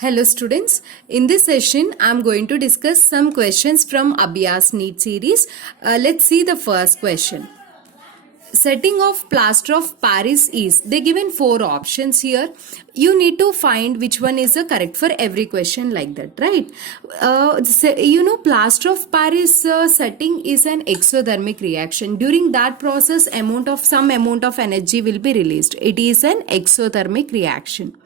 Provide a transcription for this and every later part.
Hello students, in this session I am going to discuss some questions from Abhyas NEET series. Let's see the first question. Setting of plaster of Paris is, they given 4 options here. You need to find which one is the correct for every question like that, right? Plaster of Paris setting is an exothermic reaction. During that process, some amount of energy will be released. It is an exothermic reaction.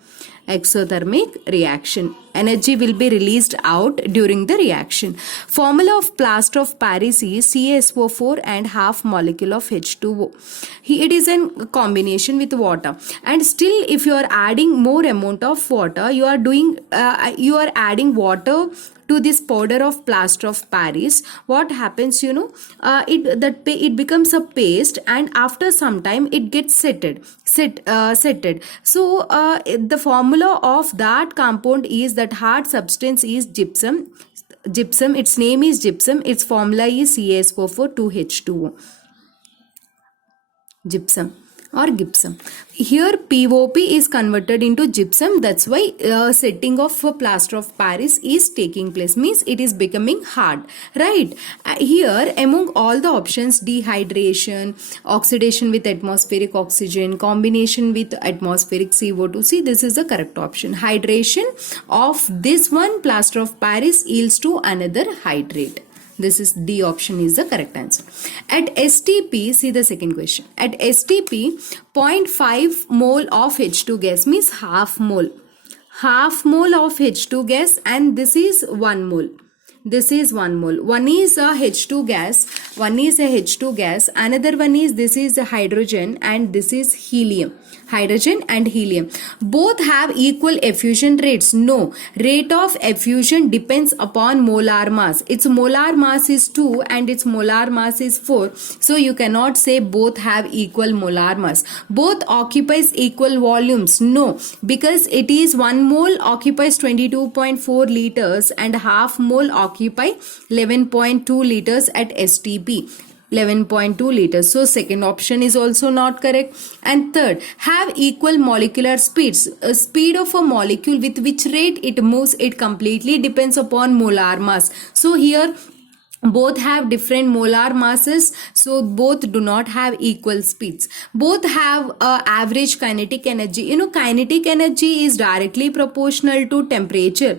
Energy will be released out during the reaction. Formula of plaster of Paris is CaSO4 and half molecule of H2O. It is in combination with water, and still if you are adding more amount of water, you are adding water to this powder of plaster of Paris. What happens, it becomes a paste, and after some time it gets setted. So the formula of that compound is that hard substance is gypsum. Its name is gypsum. Its formula is CaSO4 2H2O. Gypsum or gypsum. Here POP is converted into gypsum. That's why setting of plaster of Paris is taking place. Means it is becoming hard, right? Here among all the options, dehydration, oxidation with atmospheric oxygen, combination with atmospheric CO2. See, this is the correct option. Hydration of this one plaster of Paris yields to another hydrate. This is D option is the correct answer. At STP, see the second question. At STP, 0.5 mole of H2 gas means half mole. Half mole of H2 gas, and this is 1 mole. This is 1 mole. One is a H2 gas. Another one is, this is hydrogen, and this is helium. Hydrogen and helium. Both have equal effusion rates. No. Rate of effusion depends upon molar mass. Its molar mass is 2 and its molar mass is 4. So you cannot say both have equal molar mass. Both occupies equal volumes. No. Because it is 1 mole occupies 22.4 liters and half mole occupy 11.2 liters at STP. 11.2 liters. So second option is also not correct. And third, have equal molecular speeds. Speed of a molecule, with which rate it moves, it completely depends upon molar mass. So here both have different molar masses, so both do not have equal speeds. Both have average kinetic energy. Kinetic energy is directly proportional to temperature.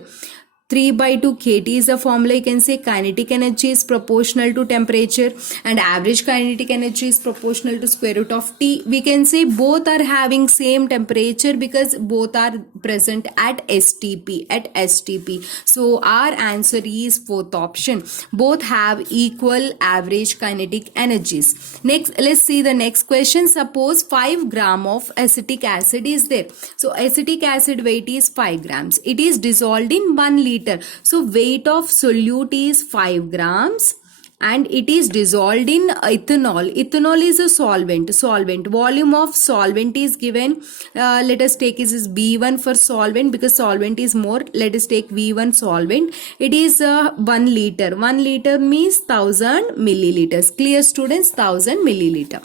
3/2 kT is the formula. You can say kinetic energy is proportional to temperature, and average kinetic energy is proportional to square root of T. We can say both are having same temperature because both are present at STP. So our answer is fourth option. Both have equal average kinetic energies. Next, let's see the next question. Suppose 5 gram of acetic acid is there. So acetic acid weight is 5 grams. It is dissolved in 1 liter. So weight of solute is 5 grams and it is dissolved in ethanol. Ethanol is a solvent. Volume of solvent is given. Let us take is B1 for solvent because solvent is more. Let us take V1 solvent. It is 1 liter. 1 liter means 1000 milliliters. Clear students? 1000 milliliter.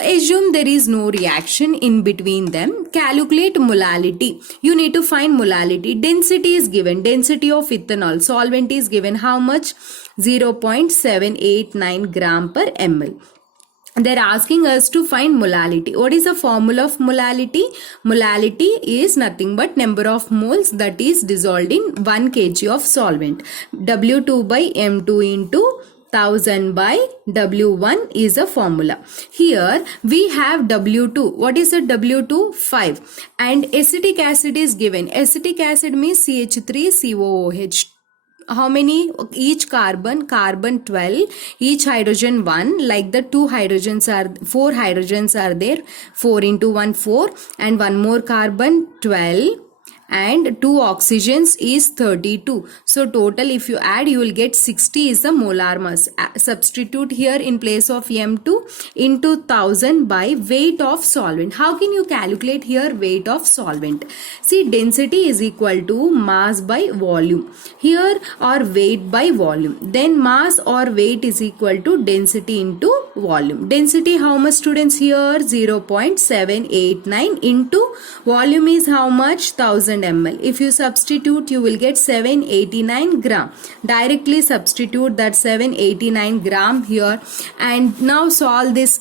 Assume there is no reaction in between them. Calculate molality. You need to find molality. Density is given. Density of ethanol. Solvent is given. How much? 0.789 gram per ml. They're asking us to find molality. What is the formula of molality? Molality is nothing but number of moles that is dissolved in 1 kg of solvent. W2 by M2 into 1000 by W1 is a formula. Here we have W2. What is the W2? 5. And acetic acid is given. Acetic acid means CH3COOH. How many? Each carbon 12, each hydrogen 1, like the 4 hydrogens are there. 4 into 1, 4, and 1 more carbon 12. And 2 oxygens is 32. So total if you add, you will get 60 is the molar mass. Substitute here in place of M2 into 1000 by weight of solvent. How can you calculate here weight of solvent? See, density is equal to mass by volume. Here or weight by volume. Then mass or weight is equal to density into volume. Density how much students here? 0.789 into volume is how much? 1000 ml. If you substitute, you will get 789 gram. Directly substitute that 789 gram here, and now solve this.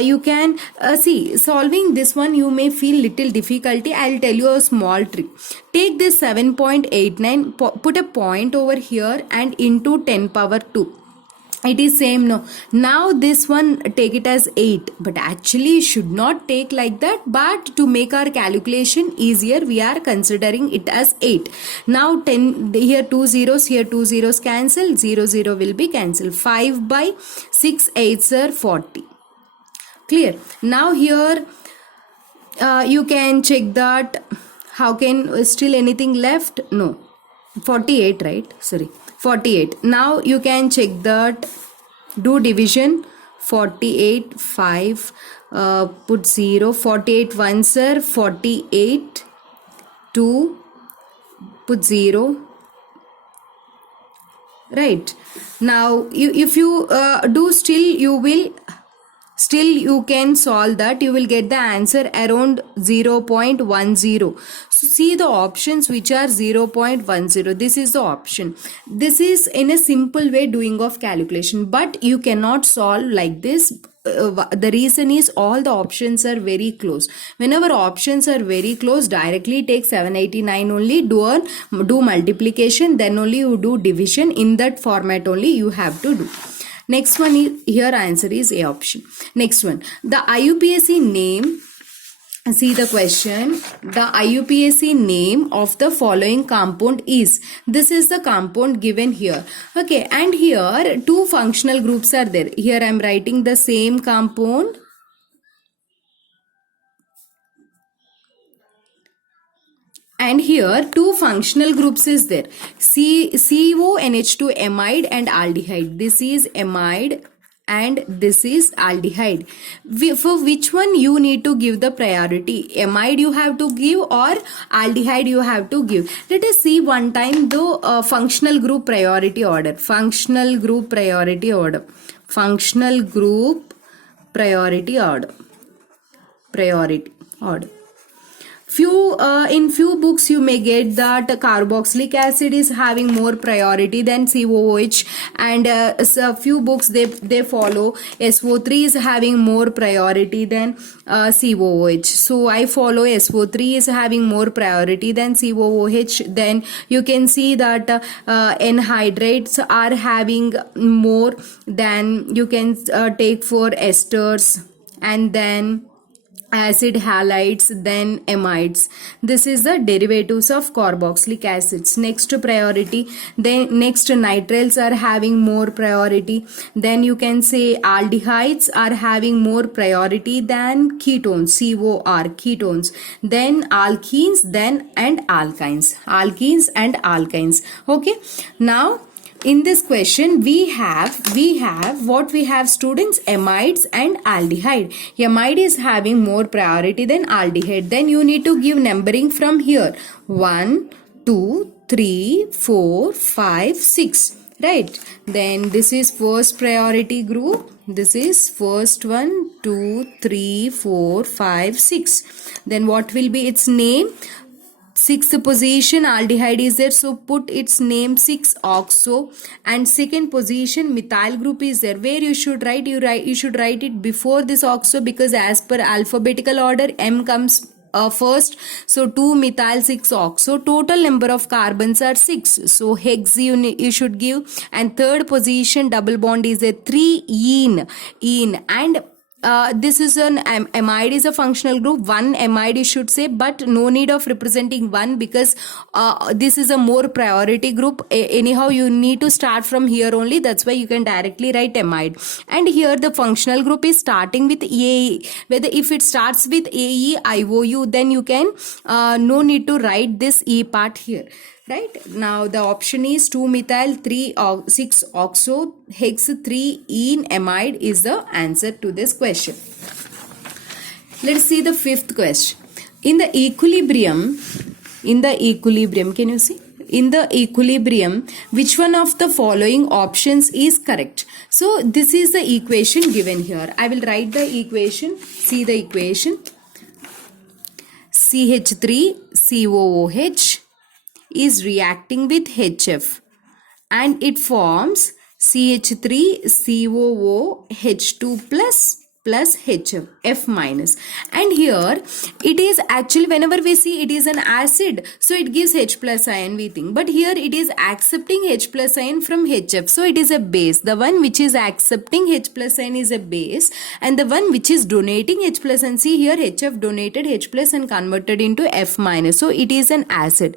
You can see, solving this one you may feel little difficulty. I'll tell you a small trick. Take this 7.89, put a point over here and into 10 power 2. It is same, no? Now this one take it as 8, but actually should not take like that, but to make our calculation easier we are considering it as 8. Now 10, here 2 zeros, here 2 zeros cancel, 0 0 will be cancelled. 5 by 6 8s are 40. Clear? Now here you can check that. How can still anything left? No, 48, right? Sorry, 48. Now you can check that. Do division. 48 5, put 0. 48 ones are 48. 2, put 0. Right. Now if you do, still you can solve that. You will get the answer around 0.10. So see the options which are 0.10. This is the option. This is in a simple way doing of calculation, but you cannot solve like this. The reason is all the options are very close. Whenever options are very close, directly take 789 only, do multiplication, then only you do division. In that format only you have to do. Next one is, here answer is A option. Next one, the IUPAC name. See the question. The IUPAC name of the following compound is. This is the compound given here. Okay, and here two functional groups are there. Here I am writing the same compound. And here two functional groups is there. CONH2 amide and aldehyde. This is amide and this is aldehyde. For which one you need to give the priority? Amide you have to give or aldehyde you have to give? Let us see one time the functional group priority order. Functional group priority order. Functional group priority order. Priority order. In few books you may get that carboxylic acid is having more priority than COOH, and a few books they follow SO3 is having more priority than COOH. So I follow SO3 is having more priority than COOH. Then you can see that anhydrates are having more than you can take for esters, and then acid halides, then amides. This is the derivatives of carboxylic acids. Next priority, then next nitriles are having more priority. Then you can say aldehydes are having more priority than ketones, COR, ketones. Then alkenes, then and alkynes. Alkenes and alkynes. Okay. Now in this question we have what we have, students? Amides and aldehyde. Amide is having more priority than aldehyde. Then you need to give numbering from here. 1 2 3 4 5 6, right? Then this is first priority group. This is first 1 2 3 4 5 6. Then what will be its name? Sixth position aldehyde is there, so put its name 6-oxo. And second position methyl group is there. Where you should write? You should write it before this oxo, because as per alphabetical order M comes first. So 2-methyl 6-oxo. Total number of carbons are 6. So hex you should give. And third position double bond is a 3-ene. And this is an amide is a functional group. 1 amide you should say, but no need of representing 1, because this is a more priority group. Anyhow you need to start from here only. That's why you can directly write amide. And here the functional group is starting with AE. Whether if it starts with AE IOU, then you can no need to write this E part here. Right. Now the option is 2-methyl 3-6-oxo hex 3-ene amide is the answer to this question. Let's see the fifth question. In the equilibrium, can you see? In the equilibrium, which one of the following options is correct? So this is the equation given here. I will write the equation. See the equation. CH3COOH is reacting with HF and it forms CH3COOH2 plus HF, F minus. And here it is actually, whenever we see it is an acid, so it gives H plus ion we think, but here it is accepting H plus ion from HF, so it is a base. The one which is accepting H plus ion is a base, and the one which is donating H plus ion, see here HF donated H plus and converted into F minus, so it is an acid.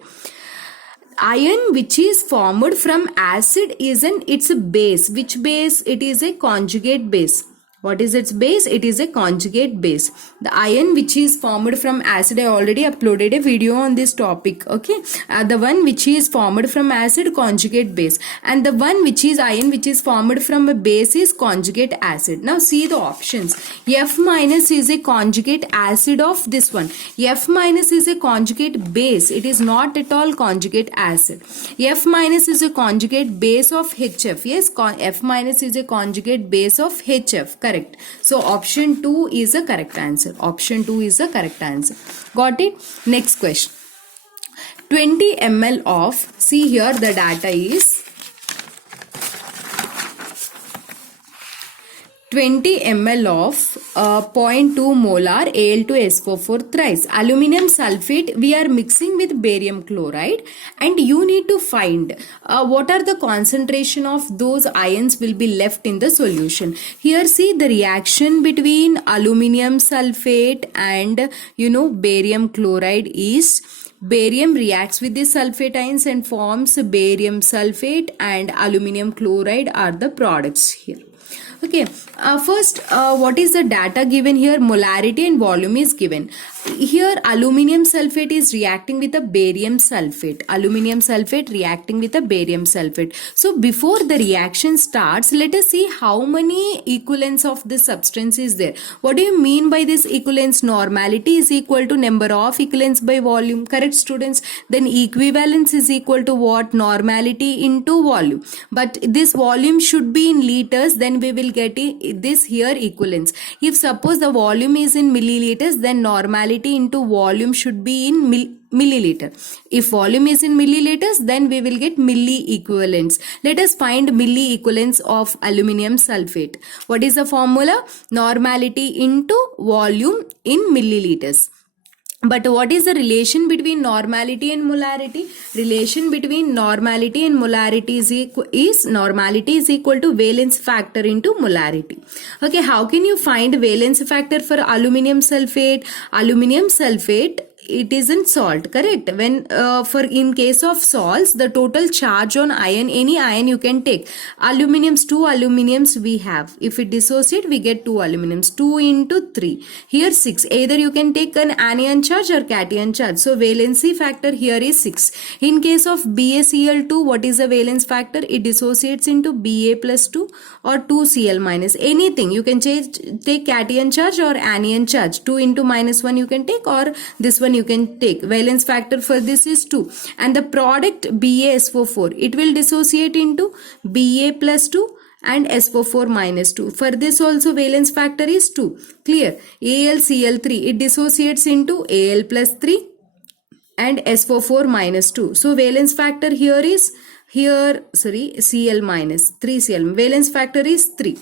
Ion which is formed from acid it's a base. Which base? It is a conjugate base. What is its base? It is a conjugate base. The ion which is formed from acid, I already uploaded a video on this topic. Okay, the one which is formed from acid, conjugate base, and the one which is ion which is formed from a base is conjugate acid. Now see the options. F minus is a conjugate acid of this one. F minus is a conjugate base. It is not at all conjugate acid. F minus is a conjugate base of HF. Yes, F minus is a conjugate base of HF. Correct. So option 2 is a correct answer. Option 2 is the correct answer. Got it? Next question. 20 ml of, see here the data is 20 ml of 0.2 molar Al2SO4 thrice. Aluminum sulfate we are mixing with barium chloride, and you need to find what are the concentration of those ions will be left in the solution. Here see the reaction between aluminum sulfate and barium chloride is barium reacts with the sulfate ions and forms barium sulfate, and aluminum chloride are the products here. Okay, first what is the data given here? Molarity and volume is given. Here aluminum sulfate is reacting with a barium sulfate. Aluminum sulfate reacting with a barium sulfate. So before the reaction starts, let us see how many equivalents of this substance is there. What do you mean by this equivalence? Normality is equal to number of equivalents by volume. Correct, students? Then equivalence is equal to what? Normality into volume. But this volume should be in liters, then we will get this here equivalence. If suppose the volume is in milliliters, then normality into volume should be in milliliter. If volume is in milliliters, then we will get milli equivalents. Let us find milli equivalents of aluminum sulfate. What is the formula? Normality into volume in milliliters. But what is the relation between normality and molarity? Relation between normality and molarity is normality is equal to valence factor into molarity. Okay, how can you find valence factor for aluminum sulfate? Aluminum sulfate, it isn't salt, correct? When for in case of salts, the total charge on ion, any ion you can take. Aluminiums, 2 aluminiums we have. If we dissociate, we get 2 aluminiums. 2 into 3. Here 6. Either you can take an anion charge or cation charge. So valency factor here is 6. In case of BaCl2, what is the valence factor? It dissociates into Ba plus 2 or 2Cl minus. Anything. You can take cation charge or anion charge. 2 into minus 1 you can take, or this one you can take. Valence factor for this is 2, and the product BaSO4, it will dissociate into Ba plus 2 and SO4 minus 2. For this also valence factor is 2. Clear? AlCl3, it dissociates into Al plus 3 and SO4 minus 2. So valence factor here is Cl minus 3Cl. Valence factor is 3.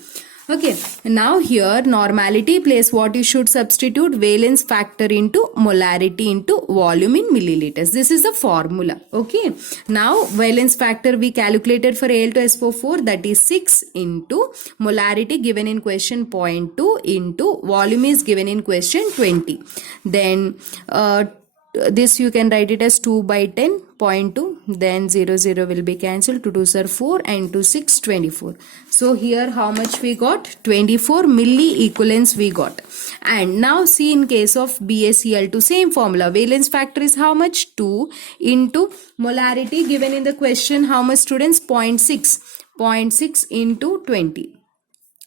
Okay, now here normality place what you should substitute? Valence factor into molarity into volume in milliliters. This is the formula. Okay, now valence factor we calculated for Al2SO4, that is 6 into molarity given in question 0.2 into volume is given in question 20. Then this you can write it as 2 by 10, 0.2, then 0 0 will be cancelled, 2 2s are 4 and 2 6 24. So here how much we got? 24 milli equivalents we got. And now see in case of BaCl2, same formula, valence factor is how much? 2 into molarity given in the question how much, students? 0.6 into 20.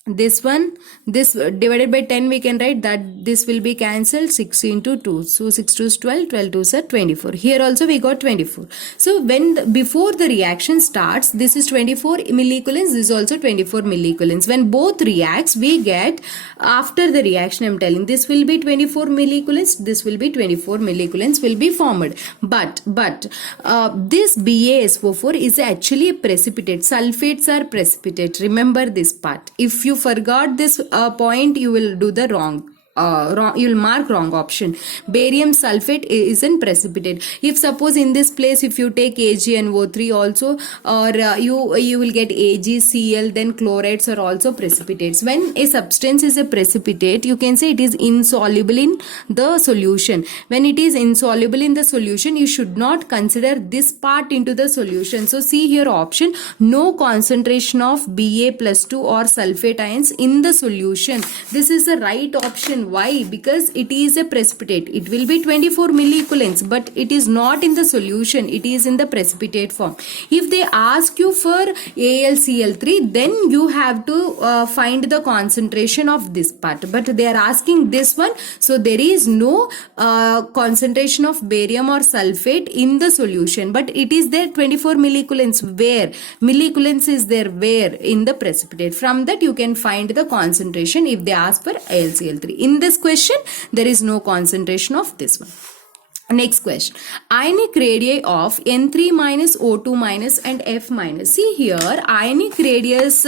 this one, this divided by 10 we can write that this will be cancelled, 6 into 2, so 6 to 12, 12 to 24. Here also we got 24. So when before the reaction starts, this is 24 milliequivalents, this is also 24 milliequivalents. When both reacts, we get after the reaction, I'm telling, this will be 24 milliequivalents, this will be 24 milliequivalents will be formed. But this BaSO4 is actually a precipitate. Sulfates are precipitate. Remember this part. If you forgot this point, you will do the wrong. You will mark wrong option. Barium sulfate isn't precipitate. If suppose in this place if you take AgNO3 also, or you will get AgCl, then chlorides are also precipitates. When a substance is a precipitate, you can say it is insoluble in the solution. When it is insoluble in the solution, you should not consider this part into the solution. So see here option, no concentration of Ba+2 or sulfate ions in the solution. This is the right option. Why? Because it is a precipitate. It will be 24 milliequivalents, but it is not in the solution. It is in the precipitate form. If they ask you for AlCl3, then you have to find the concentration of this part. But they are asking this one, so there is no concentration of barium or sulfate in the solution. But it is there 24 milliequivalents. Where? Milliequivalents is there where? In the precipitate. From that you can find the concentration if they ask for AlCl3. In this question, there is no concentration of this one. Next question. Ionic radii of N3 minus, O2 minus and F minus. See here, ionic radius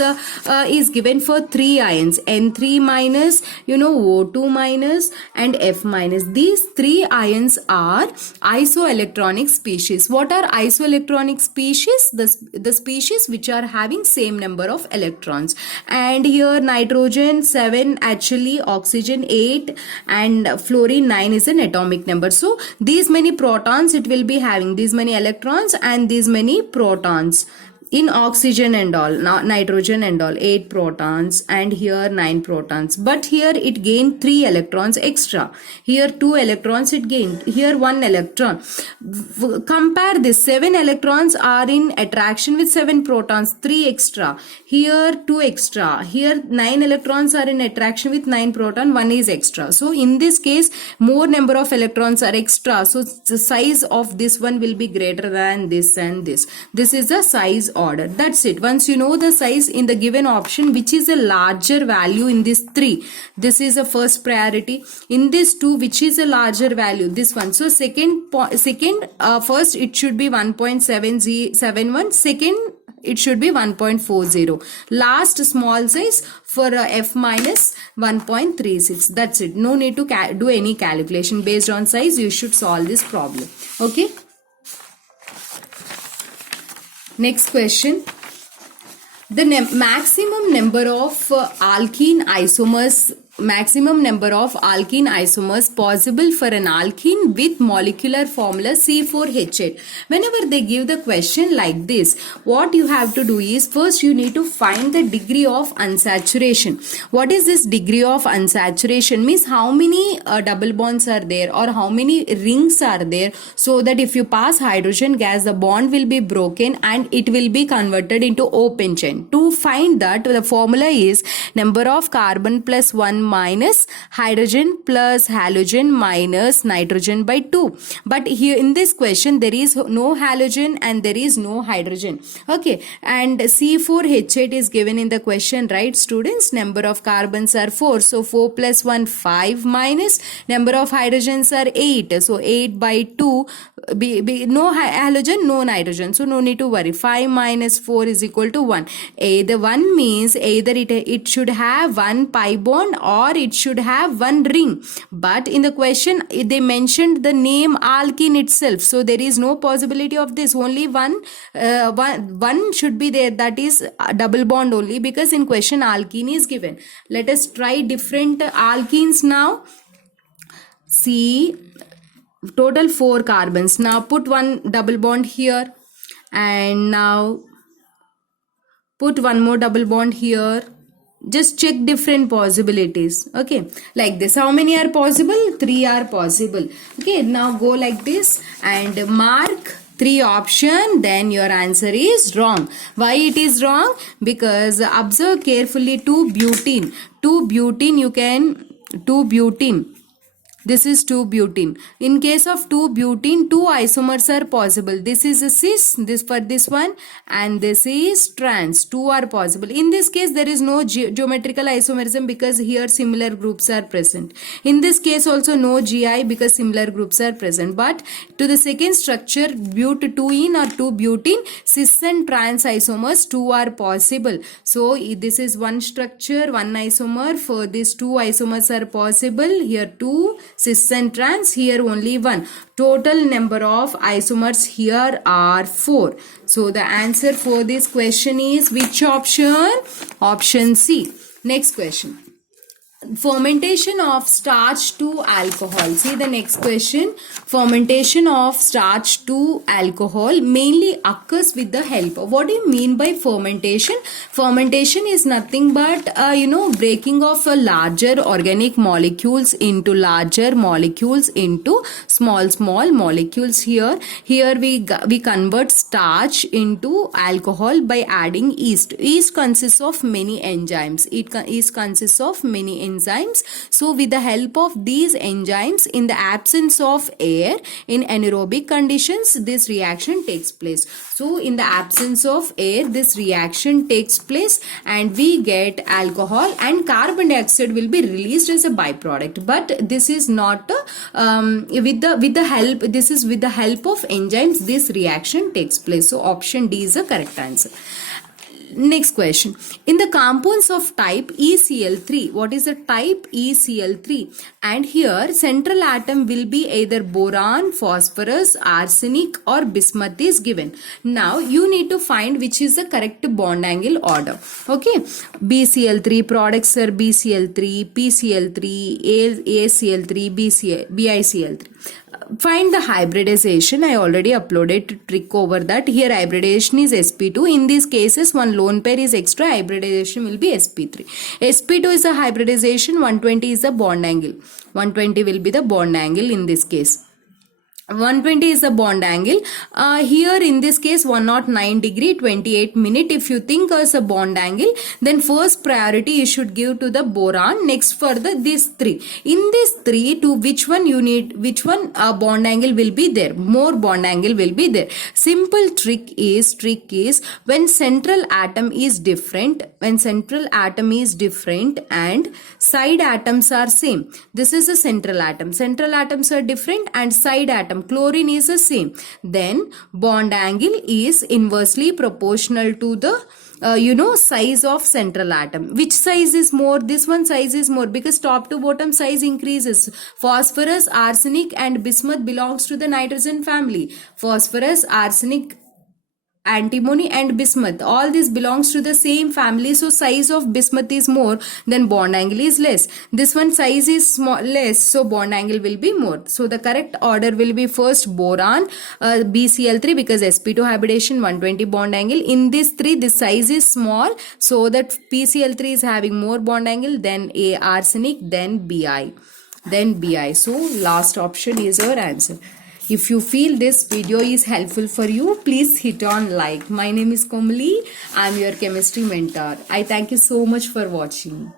is given for 3 ions. N3 minus, O2 minus and F minus. These 3 ions are isoelectronic species. What are isoelectronic species? The species which are having same number of electrons. And here nitrogen 7, actually oxygen 8 and fluorine 9 is an atomic number. So these many protons it will be having, these many electrons and these many protons. In oxygen and all, nitrogen and all, 8 protons and here 9 protons. But here it gained 3 electrons extra. Here 2 electrons it gained. Here 1 electron. Compare this. 7 electrons are in attraction with 7 protons, 3 extra. Here 2 extra. Here 9 electrons are in attraction with 9 proton, 1 is extra. So in this case, more number of electrons are extra. So the size of this one will be greater than this and this. This is the size order. That's it. Once you know the size in the given option, which is a larger value in this 3, this is a first priority. In this 2, which is a larger value, this one. So first it should be 1.771, second it should be 1.40. Last small size for F minus 1.36. That's it. No need to do any calculation. Based on size, you should solve this problem. Okay. Next question. The maximum number of alkene isomers possible for an alkene with molecular formula C4H8. Whenever they give the question like this, what you have to do is, first you need to find the degree of unsaturation. What is this degree of unsaturation? Means how many double bonds are there or how many rings are there, so that if you pass hydrogen gas, the bond will be broken and it will be converted into open chain. To find that, the formula is number of carbon plus 1 minus hydrogen plus halogen minus nitrogen by 2. But here in this question, there is no halogen and there is no hydrogen. Okay. And C4H8 is given in the question, right, students? Number of carbons are 4. So 4 plus 1, 5 minus number of hydrogens are 8. So 8 by 2, no halogen, no nitrogen. So no need to worry. 5 minus 4 is equal to 1. The 1 means either it should have 1 pi bond or it should have 1 ring. But in the question, they mentioned the name alkene itself. So there is no possibility of this. Only one should be there. That is a double bond only, because in question alkene is given. Let us try different alkenes now. See, total 4 carbons. Now put 1 double bond here and now put 1 more double bond here. Just check different possibilities. Okay, like this. How many are possible? 3 are possible. Okay, now go like this and mark 3 option, then your answer is wrong. Why it is wrong? Because observe carefully 2-butene. 2-butene you can 2-butene. This is 2-butene. In case of 2-butene, 2 isomers are possible. This is a cis, this for this one, and this is trans. 2 are possible. In this case, there is no geometrical isomerism because here similar groups are present. In this case also no GI because similar groups are present. But to the second structure, but2ene or 2-butene, cis and trans isomers 2 are possible. So this is one structure, one isomer. For these 2 isomers are possible. Here 2. Cis and trans, here only 1. Total number of isomers here are 4. So the answer for this question is which option? Option C. Next question. Fermentation of starch to alcohol. See the next question. Fermentation of starch to alcohol mainly occurs with the help. What do you mean by fermentation? Fermentation is nothing but breaking of a larger organic molecules into larger molecules into small molecules. Here we convert starch into alcohol by adding yeast. Yeast consists of many enzymes. It consists of many enzymes. So with the help of these enzymes, in the absence of air, in anaerobic conditions, this reaction takes place. So in the absence of air, this reaction takes place and we get alcohol, and carbon dioxide will be released as a byproduct. But this is not with the help of enzymes, this reaction takes place. So option D is the correct answer. Next question. In the compounds of type ECl3, what is the type ECl3? And here central atom will be either boron, phosphorus, arsenic or bismuth is given. Now you need to find which is the correct bond angle order. Okay. BCl3 products are BCl3, PCl3, ACl3, BiCl3. Find the hybridization. I already uploaded trick over that. Here hybridization is sp2. In these cases, one lone pair is extra. Hybridization will be sp3. sp2 is a hybridization. 120 is the bond angle. 120 will be the bond angle in this case. 120 is the bond angle. Here in this case 109 degree 28 minute. If you think as a bond angle, then first priority you should give to the boron. Next for these 3. In these 3, to which one bond angle will be there? More bond angle will be there. Simple trick is when central atom is different. When central atom is different and side atoms are same. This is a central atom. Central atoms are different and side atom chlorine is the same. Then bond angle is inversely proportional to the size of central atom. Which size is more? This one size is more because top to bottom size increases. Phosphorus, arsenic and bismuth belongs to the nitrogen family. Phosphorus, arsenic, antimony and bismuth, all this belongs to the same family. So size of bismuth is more, then bond angle is less. This one size is less, so bond angle will be more. So the correct order will be first boron, BCl3 because sp2 hybridization, 120 bond angle. In this 3, this size is small, so that PCl3 is having more bond angle, then arsenic, then Bi. So last option is your answer. If you feel this video is helpful for you, please hit on like. My name is Komali. I am your chemistry mentor. I thank you so much for watching.